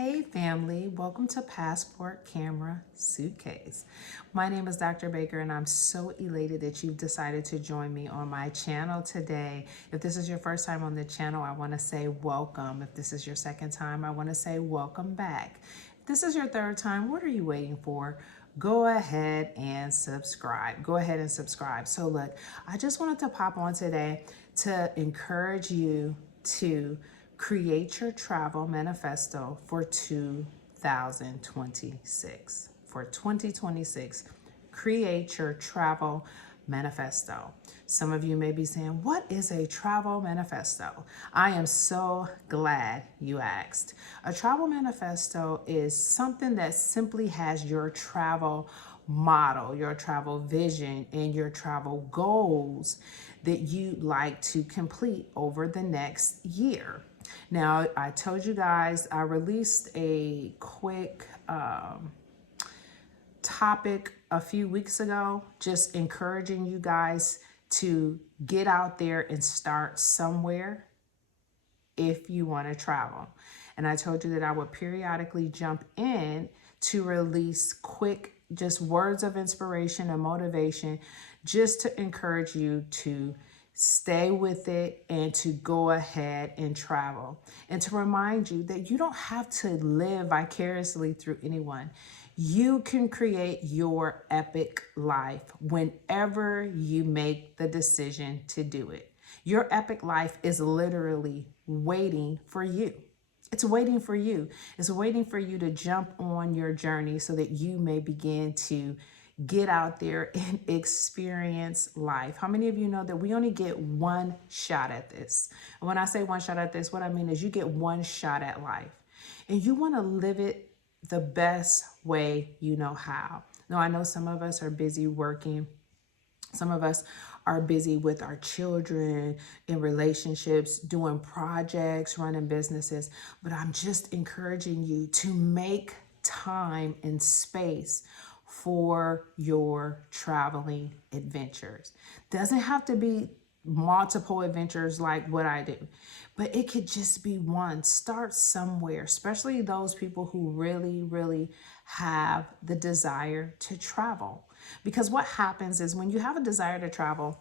Hey family, welcome to Passport Camera Suitcase. My name is Dr. Baker and I'm so elated that you've decided to join me on my channel today. If this is your first time on the channel, I want to say welcome. If this is your second time, I want to say welcome back. If this is your third time, what are you waiting for? Go ahead and subscribe. Go ahead and subscribe. So look, I just wanted to pop on today to encourage you to create your travel manifesto for 2026. For 2026, create your travel manifesto. Some of you may be saying, what is a travel manifesto? I am so glad you asked. A travel manifesto is something that simply has your travel model, your travel vision, and your travel goals that you'd like to complete over the next year. Now, I told you guys I released a quick topic a few weeks ago, just encouraging you guys to get out there and start somewhere if you want to travel. And I told you that I would periodically jump in to release quick, just words of inspiration and motivation, just to encourage you to stay with it and to go ahead and travel. And to remind you that you don't have to live vicariously through anyone. You can create your epic life whenever you make the decision to do it. Your epic life is literally waiting for you. It's waiting for you. It's waiting for you to jump on your journey so that you may begin to get out there and experience life. How many of you know that we only get one shot at this? And when I say one shot at this, what I mean is you get one shot at life. And you want to live it the best way you know how. Now, I know some of us are busy working. Some of us are busy with our children, in relationships, doing projects, running businesses. But I'm just encouraging you to make time and space for your traveling adventures. Doesn't have to be multiple adventures like what I do, but it could just be one. Start somewhere, especially those people who really have the desire to travel. Because what happens is when you have a desire to travel,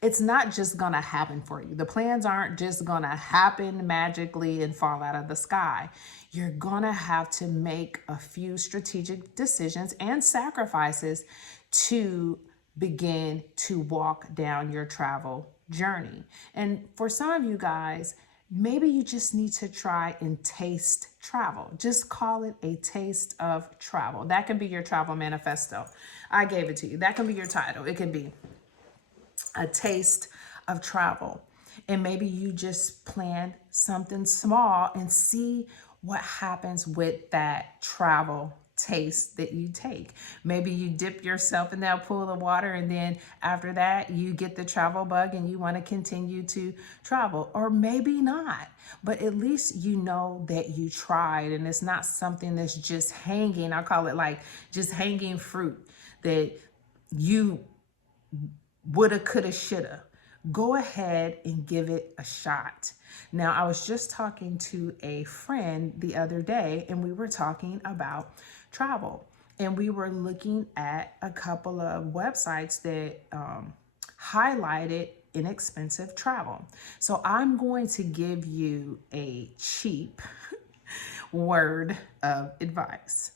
it's not just gonna happen for you. The plans aren't just gonna happen magically and fall out of the sky. You're gonna have to make a few strategic decisions and sacrifices to begin to walk down your travel journey. And for some of you guys, maybe you just need to try and taste travel. Just call it a taste of travel. That can be your travel manifesto. I gave it to you. That can be your title. It can be a taste of travel. And maybe you just plan something small and see what happens with that travel taste that you take. Maybe you dip yourself in that pool of water and then after that you get the travel bug and you want to continue to travel, or maybe not, but at least you know that you tried and it's not something that's just hanging. I call it like just hanging fruit that you woulda, coulda, shoulda. Go ahead and give it a shot. Now, I was just talking to a friend the other day and we were talking about travel, and we were looking at a couple of websites that highlighted inexpensive travel. So I'm going to give you a cheap word of advice.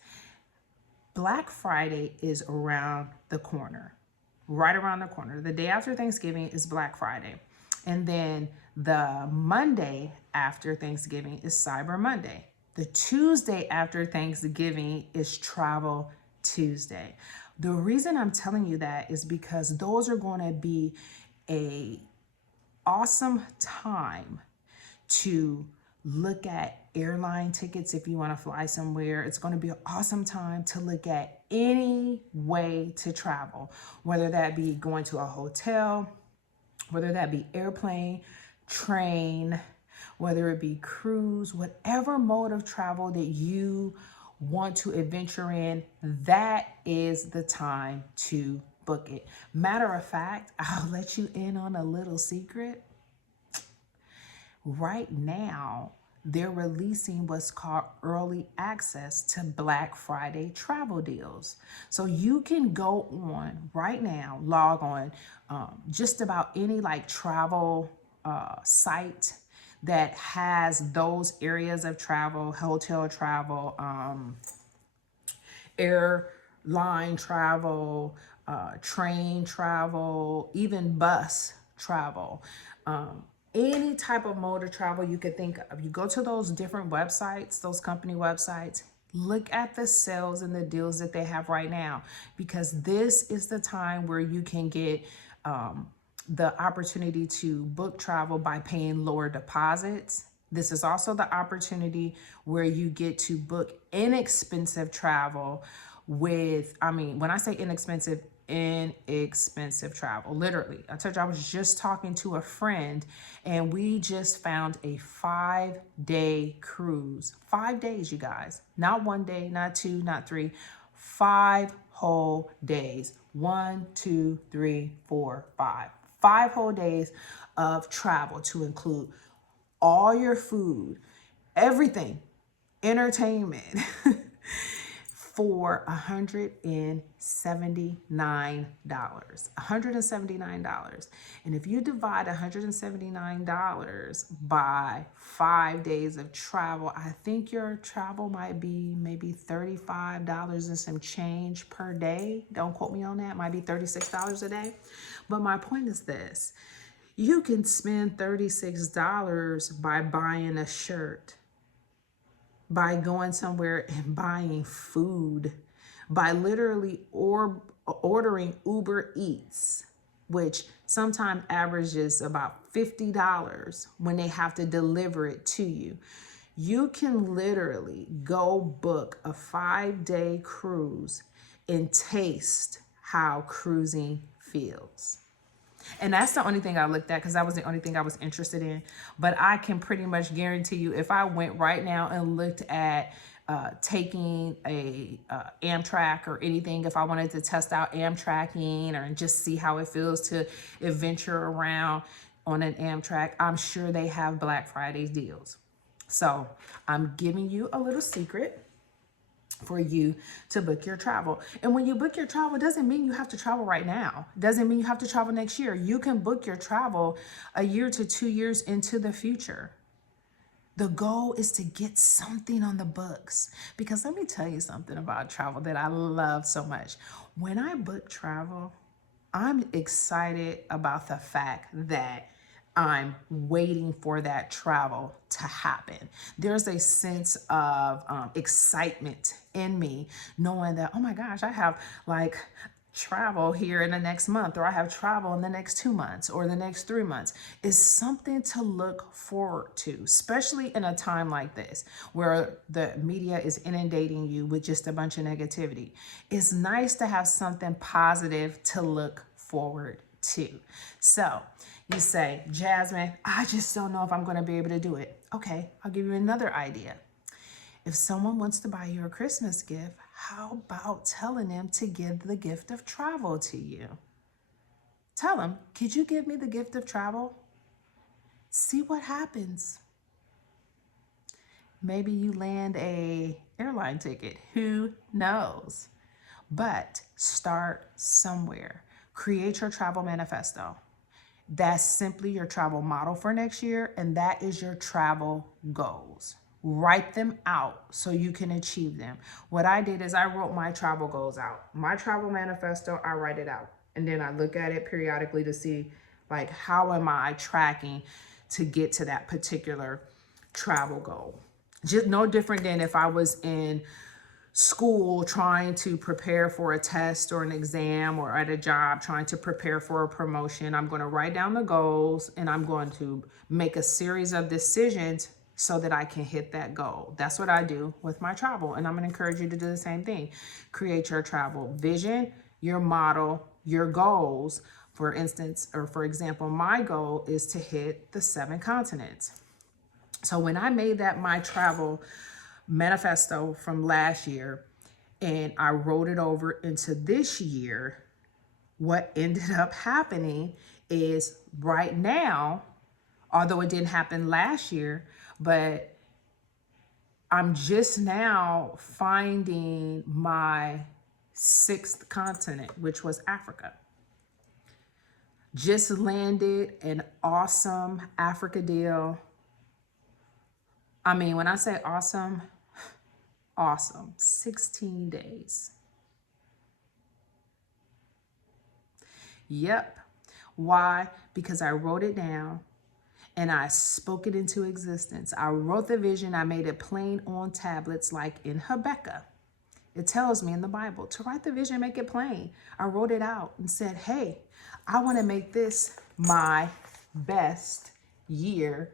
Black Friday is around the corner. Right around the corner. The day after Thanksgiving is Black Friday. And then the Monday after Thanksgiving is Cyber Monday. The Tuesday after Thanksgiving is Travel Tuesday. The reason I'm telling you that is because those are going to be an awesome time to look at airline tickets if you want to fly somewhere. It's going to be an awesome time to look at any way to travel, whether that be going to a hotel, whether that be airplane, train, whether it be cruise, whatever mode of travel that you want to adventure in, that is the time to book it. Matter of fact, I'll let you in on a little secret. Right now, they're releasing what's called early access to Black Friday travel deals. So you can go on right now, log on just about any like travel site that has those areas of travel, hotel travel, airline travel, train travel, even bus travel. Any type of mode of travel you could think of. You go to those different websites, those company websites, look at the sales and the deals that they have right now, because this is the time where you can get the opportunity to book travel by paying lower deposits. This is also the opportunity where you get to book inexpensive travel with, I mean, when I say inexpensive travel, literally. I told you I was just talking to a friend and we just found a 5-day cruise. 5 days, you guys. Not 1 day, not 2, not 3. 5 whole days. 1, 2, 3, 4, 5. 5 whole days of travel to include all your food, everything, entertainment, for $179. $179. And if you divide $179 by 5 days of travel, I think your travel might be maybe $35 and some change per day. Don't quote me on that. It might be $36 a day. But my point is this. You can spend $36 by buying a shirt, by going somewhere and buying food, by literally ordering Uber Eats, which sometimes averages about $50 when they have to deliver it to you. You can literally go book a 5-day cruise and taste how cruising feels. And that's the only thing I looked at because that was the only thing I was interested in. But I can pretty much guarantee you, if I went right now and looked at taking a Amtrak or anything, if I wanted to test out Amtrakking or just see how it feels to adventure around on an Amtrak, I'm sure they have Black Friday deals. So I'm giving you a little secret for you to book your travel. And when you book your travel, it doesn't mean you have to travel right now. It doesn't mean you have to travel next year. You can book your travel a year to 2 years into the future. The goal is to get something on the books. Because let me tell you something about travel that I love so much. When I book travel, I'm excited about the fact that I'm waiting for that travel to happen. There's a sense of excitement in me knowing that, oh my gosh, I have like travel here in the next month, or I have travel in the next 2 months or the next 3 months. Is something to look forward to, especially in a time like this where the media is inundating you with just a bunch of negativity. It's nice to have something positive to look forward to. So you say, Jasmine, I just don't know if I'm going to be able to do it. Okay, I'll give you another idea. If someone wants to buy you a Christmas gift, how about telling them to give the gift of travel to you? Tell them, could you give me the gift of travel? See what happens. Maybe you land a airline ticket. Who knows? But start somewhere. Create your travel manifesto. That's simply your travel model for next year, and that is your travel goals. Write them out so you can achieve them. What I did is I wrote my travel goals out. My travel manifesto, I write it out. And then I look at it periodically to see, like, how am I tracking to get to that particular travel goal? Just no different than if I was in school trying to prepare for a test or an exam, or at a job trying to prepare for a promotion. I'm going to write down the goals and I'm going to make a series of decisions so that I can hit that goal. That's what I do with my travel. And I'm going to encourage you to do the same thing. Create your travel vision, your model, your goals. For instance, or for example, my goal is to hit the 7 continents. So when I made that my travel manifesto from last year and I wrote it over into this year, what ended up happening is right now, although it didn't happen last year, but I'm just now finding my sixth continent, which was Africa. Just landed an awesome Africa deal. I mean, when I say awesome, awesome. 16 days. Yep. Why? Because I wrote it down and I spoke it into existence. I wrote the vision. I made it plain on tablets like in Habakkuk. It tells me in the Bible to write the vision, make it plain. I wrote it out and said, hey, I want to make this my best year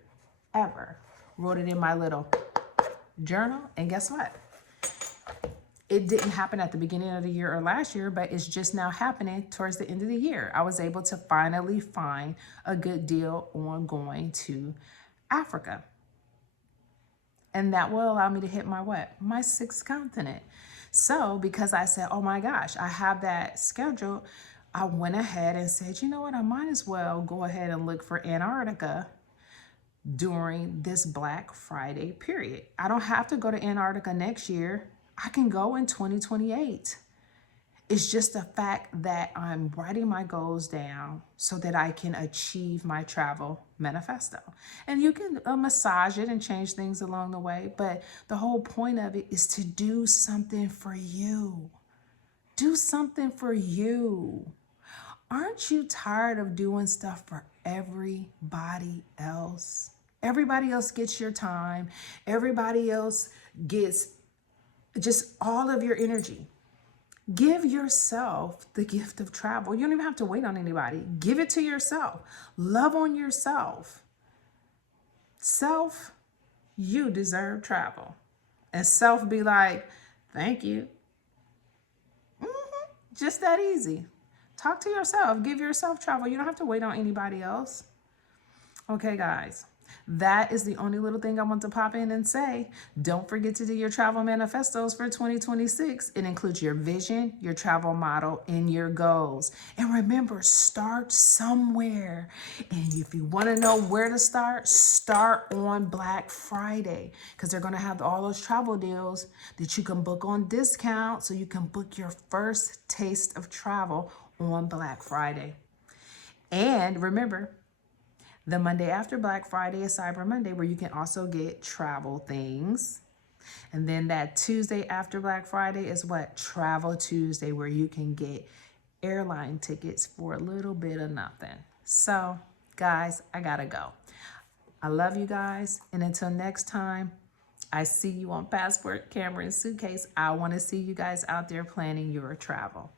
ever. Wrote it in my little journal. And guess what? It didn't happen at the beginning of the year or last year, but it's just now happening towards the end of the year. I was able to finally find a good deal on going to Africa. And that will allow me to hit my what? My sixth continent. So because I said, oh my gosh, I have that scheduled, I went ahead and said, you know what? I might as well go ahead and look for Antarctica during this Black Friday period. I don't have to go to Antarctica next year. I can go in 2028. It's just the fact that I'm writing my goals down so that I can achieve my travel manifesto. And you can massage it and change things along the way. But the whole point of it is to do something for you. Do something for you. Aren't you tired of doing stuff for everybody else? Everybody else gets your time. Everybody else gets just all of your energy. Give yourself the gift of travel. You don't even have to wait on anybody. Give it to yourself. Love on yourself. Self, you deserve travel. And self be like, thank you. Just that easy. Talk to yourself. Give yourself travel. You don't have to wait on anybody else. Okay, guys. That is the only little thing I want to pop in and say. Don't forget to do your travel manifestos for 2026. It includes your vision, your travel model, and your goals. And remember, start somewhere. And if you want to know where to start, start on Black Friday because they're going to have all those travel deals that you can book on discount so you can book your first taste of travel on Black Friday. And remember, the Monday after Black Friday is Cyber Monday, where you can also get travel things. And then that Tuesday after Black Friday is what? Travel Tuesday, where you can get airline tickets for a little bit of nothing. So, guys, I gotta go. I love you guys. And until next time, I see you on Passport, Camera, and Suitcase. I want to see you guys out there planning your travel.